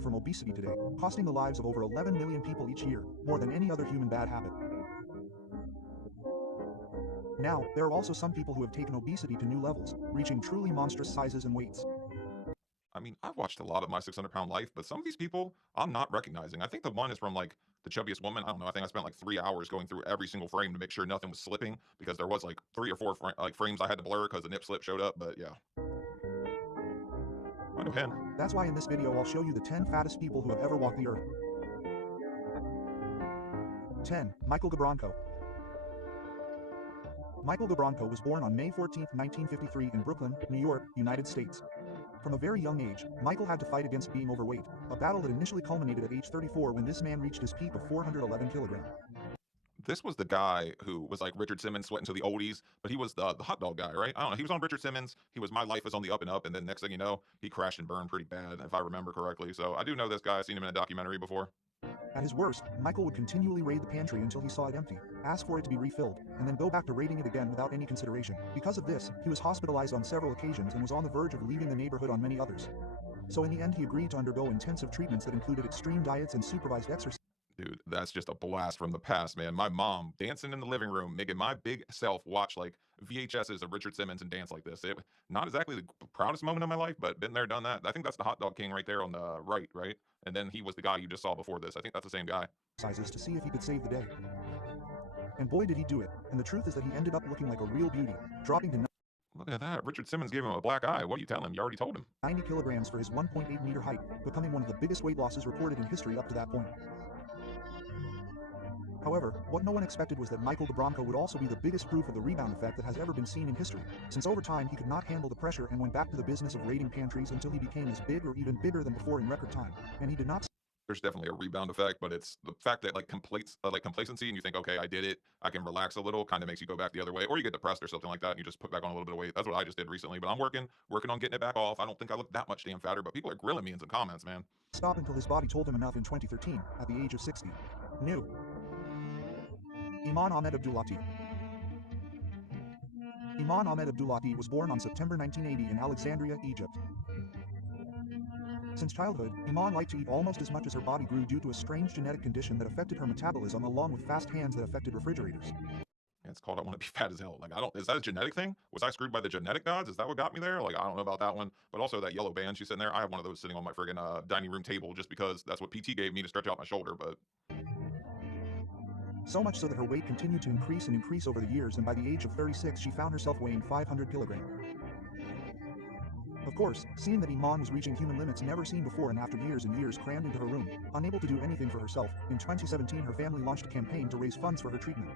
from obesity today, costing the lives of over 11 million people each year, more than any other human bad habit. Now, there are also some people who have taken obesity to new levels, reaching truly monstrous sizes and weights. I mean, I've watched a lot of My 600-Pound Life, but some of these people I'm not recognizing. I think the one is from like the chubbiest woman. I don't know. I think I spent like 3 hours going through every single frame to make sure nothing was slipping because there was like 3 or 4 frames I had to blur because the nip slip showed up. But yeah, I know him. That's why in this video I'll show you the 10 fattest people who have ever walked the earth. 10. Michael Gabronko. Michael Gabronko was born on May 14, 1953 in Brooklyn, New York, United States. From a very young age, Michael had to fight against being overweight, a battle that initially culminated at age 34 when this man reached his peak of 411 kilograms. This was the guy who was like Richard Simmons sweating to the oldies, but he was the hot dog guy, right? I don't know. He was on Richard Simmons. He was My Life is on the Up and Up, and then next thing you know, he crashed and burned pretty bad, if I remember correctly. So I do know this guy. I've seen him in a documentary before. At his worst, Michael would continually raid the pantry until he saw it empty, ask for it to be refilled, and then go back to raiding it again without any consideration. Because of this, he was hospitalized on several occasions and was on the verge of leaving the neighborhood on many others. So in the end he agreed to undergo intensive treatments that included extreme diets and supervised exercise. Dude, that's just a blast from the past, man. My mom dancing in the living room, making my big self watch like VHSs of Richard Simmons and dance like this. It not exactly the proudest moment of my life, but been there, done that. I think that's the hot dog king right there on the right? And then he was the guy you just saw before this. I think that's the same guy. To see if he could save the day. And boy did he do it, and the truth is that he ended up looking like a real beauty, dropping to Look at that. Richard Simmons gave him a black eye. What do you tell him? You already told him. 90 kilograms for his 1.8 meter height, becoming one of the biggest weight losses recorded in history up to that point. However, what no one expected was that Michael Gabronko would also be the biggest proof of the rebound effect that has ever been seen in history, since over time he could not handle the pressure and went back to the business of raiding pantries until he became as big or even bigger than before in record time, and he did not. There's definitely a rebound effect, but it's the fact that like complacency and you think, okay, I did it, I can relax a little, kind of makes you go back the other way, or you get depressed or something like that and you just put back on a little bit of weight. That's what I just did recently, but I'm working on getting it back off. I don't think I look that much damn fatter, but people are grilling me in some comments, man. Stop until his body told him enough in 2013, at the age of 60. New. Iman Ahmed Abdulati. Iman Ahmed Abdulati was born on September 1980 in Alexandria, Egypt. Since childhood, Iman liked to eat almost as much as her body grew due to a strange genetic condition that affected her metabolism along with fast hands that affected refrigerators. Yeah, it's called I want to be fat as hell. Like, is that a genetic thing? Was I screwed by the genetic gods? Is that what got me there? Like, I don't know about that one. But also that yellow band she's sitting there. I have one of those sitting on my friggin' dining room table just because that's what PT gave me to stretch out my shoulder, but... So much so that her weight continued to increase and increase over the years, and by the age of 36 she found herself weighing 500 kilograms. Of course, seeing that Iman was reaching human limits never seen before, and after years and years crammed into her room, unable to do anything for herself, in 2017 her family launched a campaign to raise funds for her treatment.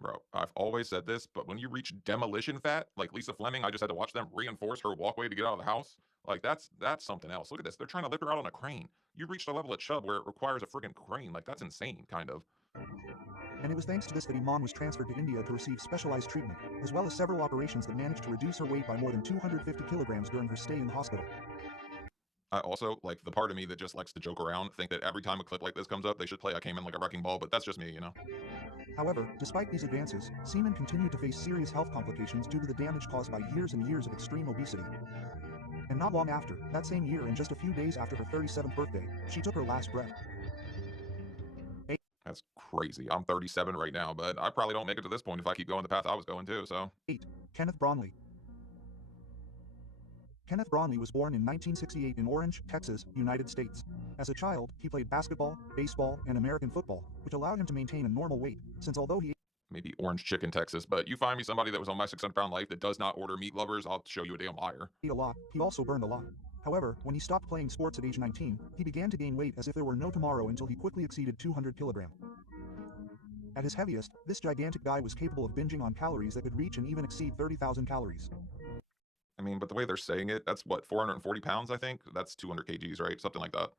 Bro, I've always said this, but when you reach demolition fat, like Lisa Fleming, I just had to watch them reinforce her walkway to get out of the house. Like, that's something else. Look at this. They're trying to lift her out on a crane. You reached a level of chub where it requires a friggin' crane. Like, that's insane, kind of. And it was thanks to this that Iman was transferred to India to receive specialized treatment, as well as several operations that managed to reduce her weight by more than 250 kilograms during her stay in the hospital. I also, like, the part of me that just likes to joke around, think that every time a clip like this comes up, they should play I Came In Like a Wrecking Ball, but that's just me, you know? However, despite these advances, Seaman continued to face serious health complications due to the damage caused by years and years of extreme obesity. And not long after, that same year and just a few days after her 37th birthday, she took her last breath. That's crazy. I'm 37 right now, but I probably don't make it to this point if I keep going the path I was going too, so. 8. Kenneth Braunley. Kenneth Braunley was born in 1968 in Orange, Texas, United States. As a child, he played basketball, baseball, and American football, which allowed him to maintain a normal weight, since although he maybe Orange Chicken, Texas, but you find me somebody that was on My 600-Pound Life that does not order meat lovers, I'll show you a damn liar. ate a lot, he also burned a lot. However, when he stopped playing sports at age 19, he began to gain weight as if there were no tomorrow until he quickly exceeded 200 kilograms. At his heaviest, this gigantic guy was capable of binging on calories that could reach and even exceed 30,000 calories. I mean, but the way they're saying it, that's what, 440 pounds, I think? That's 200 kgs, right? Something like that.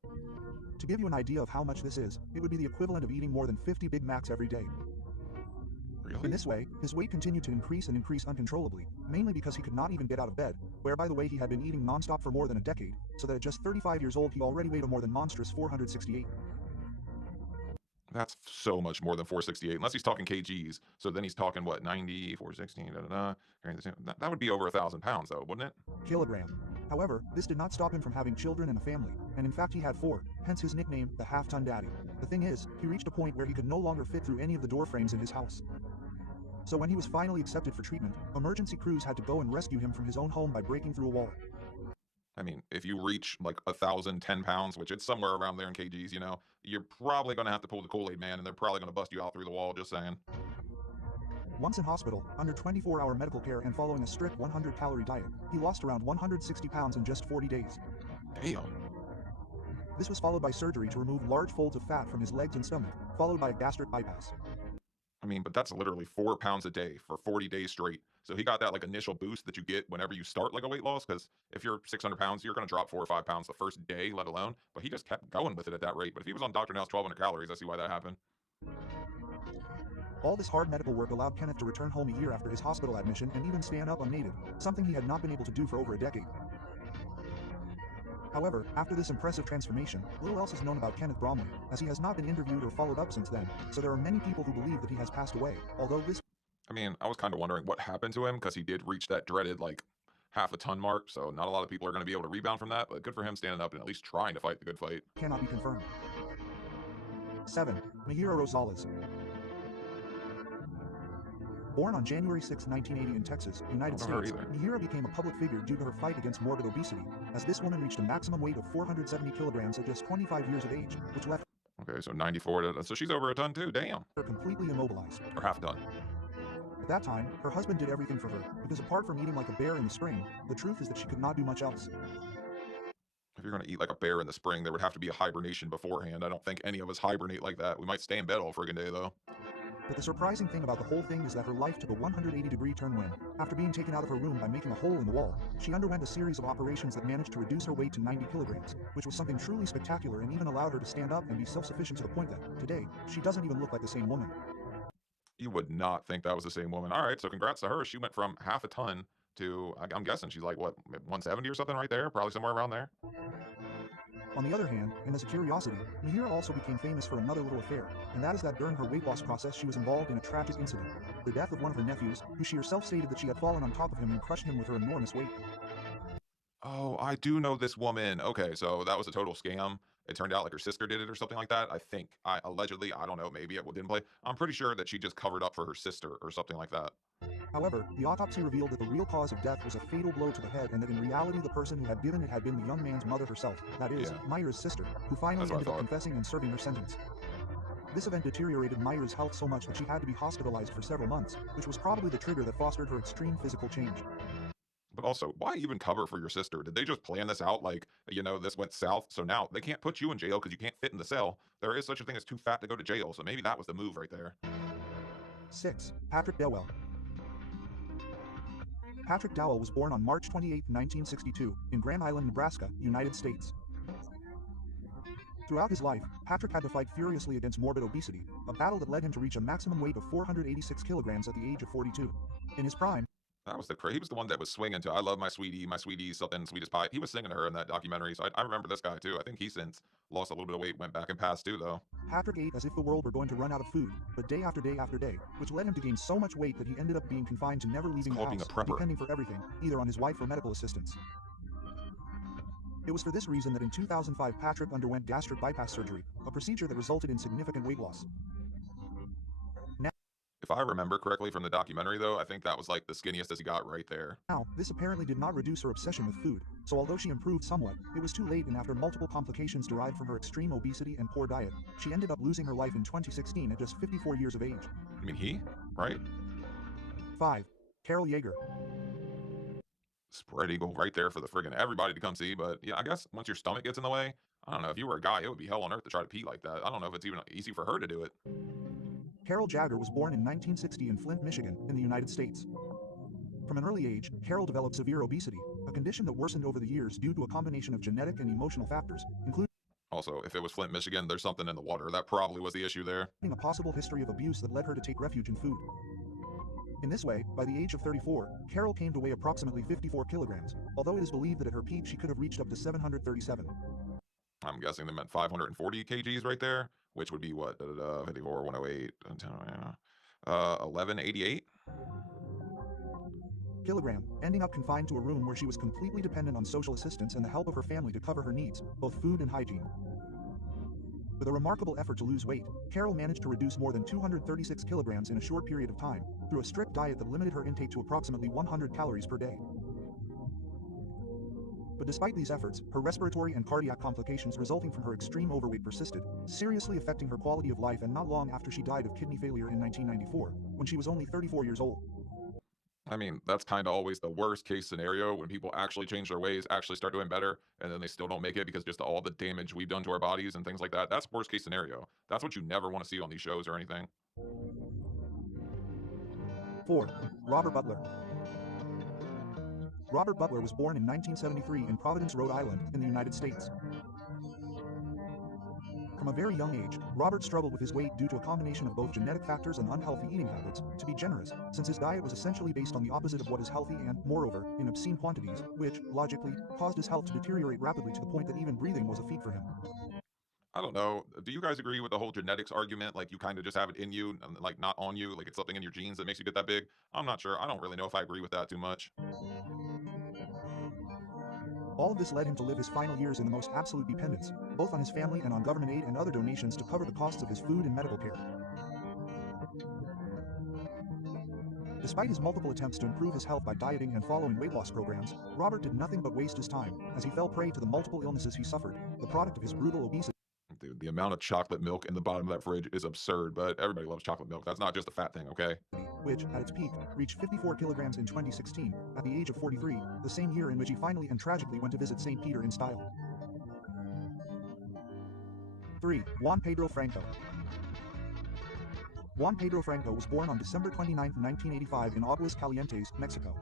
To give you an idea of how much this is, it would be the equivalent of eating more than 50 Big Macs every day. Really? In this way, his weight continued to increase and increase uncontrollably, mainly because he could not even get out of bed, where by the way he had been eating non-stop for more than a decade, so that at just 35 years old he already weighed a more than monstrous 468. That's so much more than 468, unless he's talking kgs. So then he's talking what, 90, 416, da da da. That would be over 1,000 pounds, though, wouldn't it? Kilogram. However, this did not stop him from having children and a family, and in fact he had 4, hence his nickname, the Half-Ton Daddy. The thing is, he reached a point where he could no longer fit through any of the door frames in his house. So when he was finally accepted for treatment, emergency crews had to go and rescue him from his own home by breaking through a wall. I mean, if you reach like 1,010 pounds, which it's somewhere around there in kgs, you're probably going to have to pull the Kool-Aid man, and they're probably going to bust you out through the wall. Just saying. Once in hospital, under 24-hour medical care and following a strict 100-calorie diet, he lost around 160 pounds in just 40 days. Damn. This was followed by surgery to remove large folds of fat from his legs and stomach, followed by a gastric bypass. I mean, but that's literally 4 pounds a day for 40 days straight. So he got that like initial boost that you get whenever you start like a weight loss. Because if you're 600 pounds, you're going to drop 4 or 5 pounds the first day, let alone. But he just kept going with it at that rate. But if he was on Dr. Now's 1,200 calories, I see why that happened. All this hard medical work allowed Kenneth to return home a year after his hospital admission and even stand up unaided, something he had not been able to do for over a decade. However, after this impressive transformation, little else is known about Kenneth Bromley, as he has not been interviewed or followed up since then, so there are many people who believe that he has passed away, although this... I mean, I was kind of wondering what happened to him because he did reach that dreaded like half a ton mark. So not a lot of people are going to be able to rebound from that. But good for him standing up and at least trying to fight the good fight. cannot be confirmed. 7. Mahira Rosales. Born on January 6, 1980 in Texas, United States, Mahira became a public figure due to her fight against morbid obesity, as this woman reached a maximum weight of 470 kilograms at just 25 years of age, which left Okay, so 94, so she's over a ton too, damn. her completely immobilized. Or half a ton. At that time, her husband did everything for her, because apart from eating like a bear in the spring, the truth is that she could not do much else. If you're going to eat like a bear in the spring, there would have to be a hibernation beforehand. I don't think any of us hibernate like that. We might stay in bed all friggin' day, though. But the surprising thing about the whole thing is that her life took a 180-degree turn when, after being taken out of her room by making a hole in the wall, she underwent a series of operations that managed to reduce her weight to 90 kilograms, which was something truly spectacular and even allowed her to stand up and be self-sufficient to the point that, today, she doesn't even look like the same woman. You would not think that was the same woman. All right, so congrats to her. She went from half a ton to, I'm guessing she's like, what, 170 or something right there? Probably somewhere around there. On the other hand, and as a curiosity, Mahira also became famous for another little affair, and that is that during her weight loss process she was involved in a tragic incident, the death of one of her nephews, who she herself stated that she had fallen on top of him and crushed him with her enormous weight. Oh, I do know this woman. Okay, so that was a total scam. It turned out like her sister did it or something like that. I think. I allegedly, I don't know, maybe it didn't play. I'm pretty sure that she just covered up for her sister or something like that. However, the autopsy revealed that the real cause of death was a fatal blow to the head and that in reality the person who had given it had been the young man's mother herself, that is, Yeah. Mahira's sister, who finally That's what I ended up thought. confessing and serving her sentence. This event deteriorated Mahira's health so much that she had to be hospitalized for several months, which was probably the trigger that fostered her extreme physical change. But also, why even cover for your sister? Did they just plan this out like, this went south, so now they can't put you in jail because you can't fit in the cell? There is such a thing as too fat to go to jail, so maybe that was the move right there. 6. Patrick Dowell. Patrick Dowell was born on March 28, 1962, in Grand Island, Nebraska, United States. Throughout his life, Patrick had to fight furiously against morbid obesity, a battle that led him to reach a maximum weight of 486 kilograms at the age of 42. In his prime, That was he was the one that was swinging to "I love my sweetie, something sweet as pie." He was singing to her in that documentary, so I remember this guy too. I think he since lost a little bit of weight, went back and passed too, though. Patrick ate as if the world were going to run out of food, but day after day after day, which led him to gain so much weight that he ended up being confined to never leaving the called being house, a prepper. depending for everything, either on his wife or medical assistance. It was for this reason that in 2005 Patrick underwent gastric bypass surgery, a procedure that resulted in significant weight loss. If I remember correctly from the documentary, though, I think that was like the skinniest as he got right there. Now, this apparently did not reduce her obsession with food, so although she improved somewhat, it was too late and after multiple complications derived from her extreme obesity and poor diet, she ended up losing her life in 2016 at just 54 years of age. I mean, right? 5. Carol Yeager. Spread eagle right there for the friggin' everybody to come see, but yeah, I guess once your stomach gets in the way, I don't know, if you were a guy, it would be hell on earth to try to pee like that. I don't know if it's even easy for her to do it. Carol Jagger was born in 1960 in Flint, Michigan, in the United States. From an early age, Carol developed severe obesity, a condition that worsened over the years due to a combination of genetic and emotional factors, including Also, if it was Flint, Michigan, there's something in the water. That probably was the issue there. a possible history of abuse that led her to take refuge in food. In this way, by the age of 34, Carol came to weigh approximately 54 kilograms, although it is believed that at her peak she could have reached up to 737. I'm guessing they meant 540 kgs right there, which would be what, 54, 108, 1188. Kilogram, ending up confined to a room where she was completely dependent on social assistance and the help of her family to cover her needs, both food and hygiene. With a remarkable effort to lose weight, Carol managed to reduce more than 236 kilograms in a short period of time, through a strict diet that limited her intake to approximately 100 calories per day. But despite these efforts, her respiratory and cardiac complications resulting from her extreme overweight persisted, seriously affecting her quality of life, and not long after she died of kidney failure in 1994, when she was only 34 years old. I mean, that's kind of always the worst case scenario when people actually change their ways, actually start doing better, and then they still don't make it because just all the damage we've done to our bodies and things like that. That's worst case scenario. That's what you never want to see on these shows or anything. 4. Robert Butler. Robert Butler was born in 1973 in Providence, Rhode Island, in the United States. From a very young age, Robert struggled with his weight due to a combination of both genetic factors and unhealthy eating habits, to be generous, since his diet was essentially based on the opposite of what is healthy and, moreover, in obscene quantities, which, logically, caused his health to deteriorate rapidly to the point that even breathing was a feat for him. I don't know. Do you guys agree with the whole genetics argument? Like you kind of just have it in you, and like not on you, like it's something in your genes that makes you get that big? I'm not sure. I don't really know if I agree with that too much. All of this led him to live his final years in the most absolute dependence, both on his family and on government aid and other donations to cover the costs of his food and medical care. Despite his multiple attempts to improve his health by dieting and following weight loss programs, Robert did nothing but waste his time, as he fell prey to the multiple illnesses he suffered, the product of his brutal obesity. Dude, the amount of chocolate milk in the bottom of that fridge is absurd, but everybody loves chocolate milk. That's not just a fat thing, okay? Which, at its peak, reached 54 kilograms in 2016, at the age of 43, the same year in which he finally and tragically went to visit St. Peter in style. 3. Juan Pedro Franco. Juan Pedro Franco was born on December 29, 1985 in Aguas Calientes, Mexico.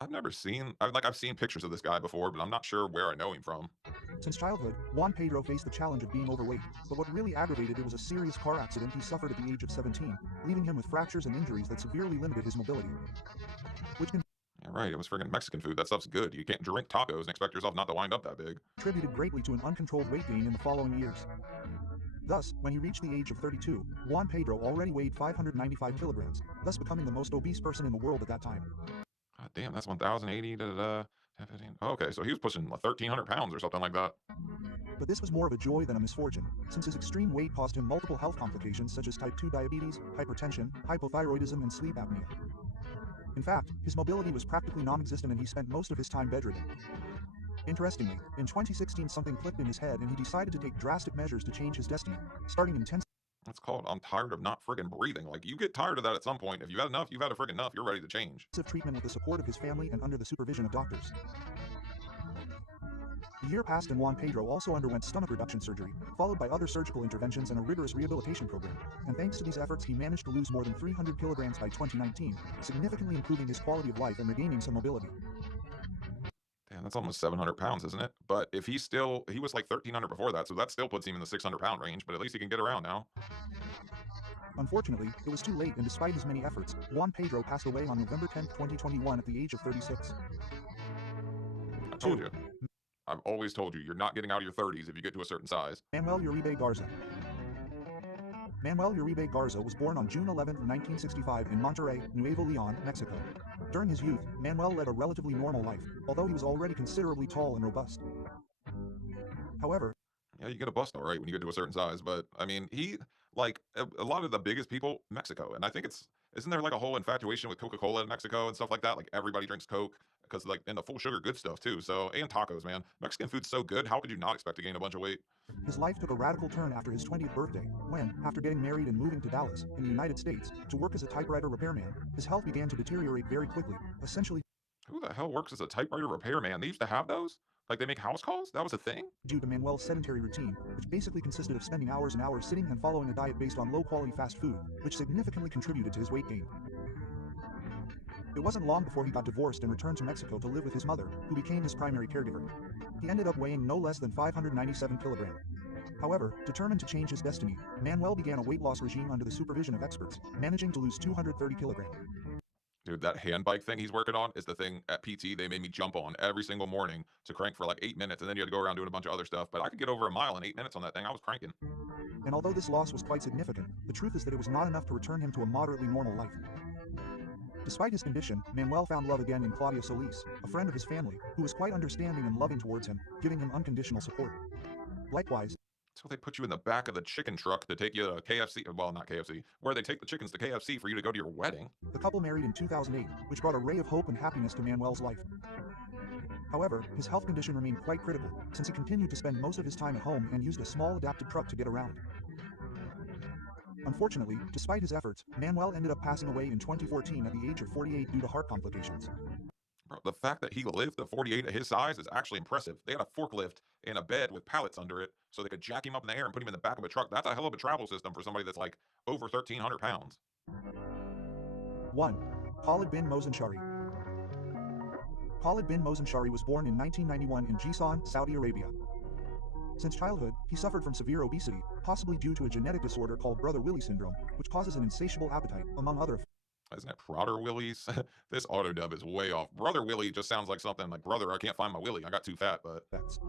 I've seen pictures of this guy before, but I'm not sure where I know him from. Since childhood, Juan Pedro faced the challenge of being overweight, but what really aggravated it was a serious car accident he suffered at the age of 17, leaving him with fractures and injuries that severely limited his mobility. Which Yeah, right. It was friggin' Mexican food. That stuff's good. You can't drink tacos and expect yourself not to wind up that big. contributed greatly to an uncontrolled weight gain in the following years. Thus, when he reached the age of 32, Juan Pedro already weighed 595 kilograms, thus becoming the most obese person in the world at that time. God damn, that's 1,080. Da, da, da. Okay, so he was pushing like 1,300 pounds or something like that. But this was more of a joy than a misfortune, since his extreme weight caused him multiple health complications such as type 2 diabetes, hypertension, hypothyroidism, and sleep apnea. In fact, his mobility was practically non-existent and he spent most of his time bedridden. Interestingly, in 2016 something clicked in his head and he decided to take drastic measures to change his destiny, starting intensive That's called I'm tired of not friggin' breathing. Like, you get tired of that at some point. If you've had enough, you've had a friggin' enough. You're ready to change. treatment with the support of his family and under the supervision of doctors. The year passed and Juan Pedro also underwent stomach reduction surgery, followed by other surgical interventions and a rigorous rehabilitation program, and thanks to these efforts he managed to lose more than 300 kilograms by 2019, significantly improving his quality of life and regaining some mobility. Damn, that's almost 700 pounds, isn't it? But if he was like 1,300 before that, so that still puts him in the 600-pound range, but at least he can get around now. Unfortunately, it was too late and despite his many efforts, Juan Pedro passed away on November 10, 2021 at the age of 36. I told you. I've always told you, you're not getting out of your 30s if you get to a certain size. Manuel Uribe Garza. Manuel Uribe Garza was born on June 11, 1965 in Monterrey, Nuevo Leon, Mexico. During his youth, Manuel led a relatively normal life, although he was already considerably tall and robust. However, Yeah, you get a bust all right when you get to a certain size, but I mean, like a lot of the biggest people, Mexico, and I think isn't there like a whole infatuation with Coca-Cola in Mexico and stuff like that? Like everybody drinks Coke because like and the full sugar good stuff too. So and tacos, man, Mexican food's so good. How could you not expect to gain a bunch of weight? his life took a radical turn after his 20th birthday, when, after getting married and moving to Dallas, in the United States, to work as a typewriter repairman, his health began to deteriorate very quickly, essentially Who the hell works as a typewriter repairman? They used to have those. Like they make house calls. That was a thing. due to Manuel's sedentary routine, which basically consisted of spending hours and hours sitting and following a diet based on low-quality fast food, which significantly contributed to his weight gain. It wasn't long before he got divorced and returned to Mexico to live with his mother, who became his primary caregiver. He ended up weighing no less than 597 kilograms. However, determined to change his destiny, Manuel began a weight loss regime under the supervision of experts, managing to lose 230 kilograms. Dude, that hand bike thing he's working on is the thing at PT they made me jump on every single morning to crank for like 8 minutes, and then you had to go around doing a bunch of other stuff. But I could get over a mile in 8 minutes on that thing. I was cranking. And although this loss was quite significant, the truth is that it was not enough to return him to a moderately normal life. Despite his condition, Manuel found love again in Claudia Solis, a friend of his family, who was quite understanding and loving towards him, giving him unconditional support. Likewise, So they put you in the back of the chicken truck to take you to KFC. Well, not KFC, where they take the chickens to KFC for you to go to your wedding. the couple married in 2008, which brought a ray of hope and happiness to Manuel's life. However, his health condition remained quite critical, since he continued to spend most of his time at home and used a small adapted truck to get around. Unfortunately, despite his efforts, Manuel ended up passing away in 2014 at the age of 48 due to heart complications. Bro, the fact that he lived to 48 at his size is actually impressive. They had a forklift and a bed with pallets under it so they could jack him up in the air and put him in the back of a truck. That's a hell of a travel system for somebody that's like over 1,300 pounds. 1. Khalid bin Mozenshari. Khalid bin Mozenshari was born in 1991 in Jisan, Saudi Arabia. Since childhood, he suffered from severe obesity, possibly due to a genetic disorder called Brother Willie syndrome, which causes an insatiable appetite, among other Isn't it Prodder Willies? This auto dub is way off. Brother Willie just sounds like something like, brother, I can't find my Willie. I got too fat, but effects.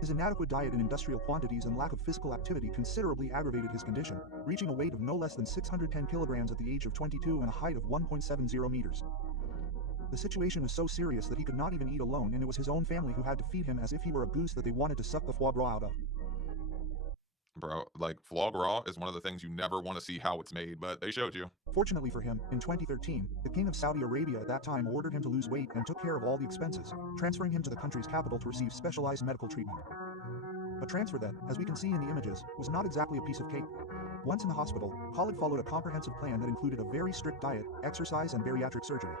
His inadequate diet in industrial quantities and lack of physical activity considerably aggravated his condition, reaching a weight of no less than 610 kilograms at the age of 22 and a height of 1.70 meters. The situation was so serious that he could not even eat alone, and it was his own family who had to feed him as if he were a goose that they wanted to suck the foie gras out of. bro, like foie gras is one of the things you never want to see how it's made, but they showed you. Fortunately for him, in 2013, the King of Saudi Arabia at that time ordered him to lose weight and took care of all the expenses, transferring him to the country's capital to receive specialized medical treatment. A transfer that, as we can see in the images, was not exactly a piece of cake. Once in the hospital, Khalid followed a comprehensive plan that included a very strict diet, exercise, and bariatric surgery.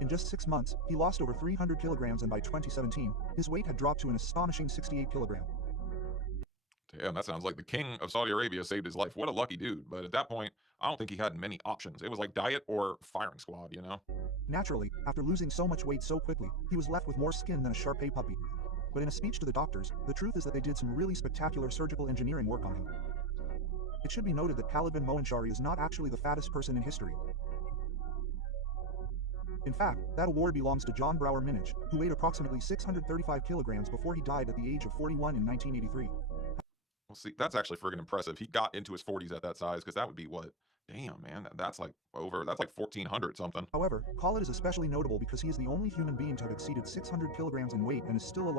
In just 6 months, he lost over 300 kilograms, and by 2017, his weight had dropped to an astonishing 68 kilograms. Damn, that sounds like the king of Saudi Arabia saved his life. What a lucky dude. But at that point, I don't think he had many options. It was like diet or firing squad, you know? Naturally, after losing so much weight so quickly, he was left with more skin than a Shar-Pei puppy. But in a speech to the doctors, the truth is that they did some really spectacular surgical engineering work on him. It should be noted that Khalid bin Moenshari is not actually the fattest person in history. In fact, that award belongs to John Brower Minich, who weighed approximately 635 kilograms before he died at the age of 41 in 1983. Well, see, that's actually friggin' impressive. He got into his 40s at that size, because that would be what? Damn, man, that's like 1,400 something. However, Khalid is especially notable because he is the only human being to have exceeded 600 kilograms in weight and is still alive.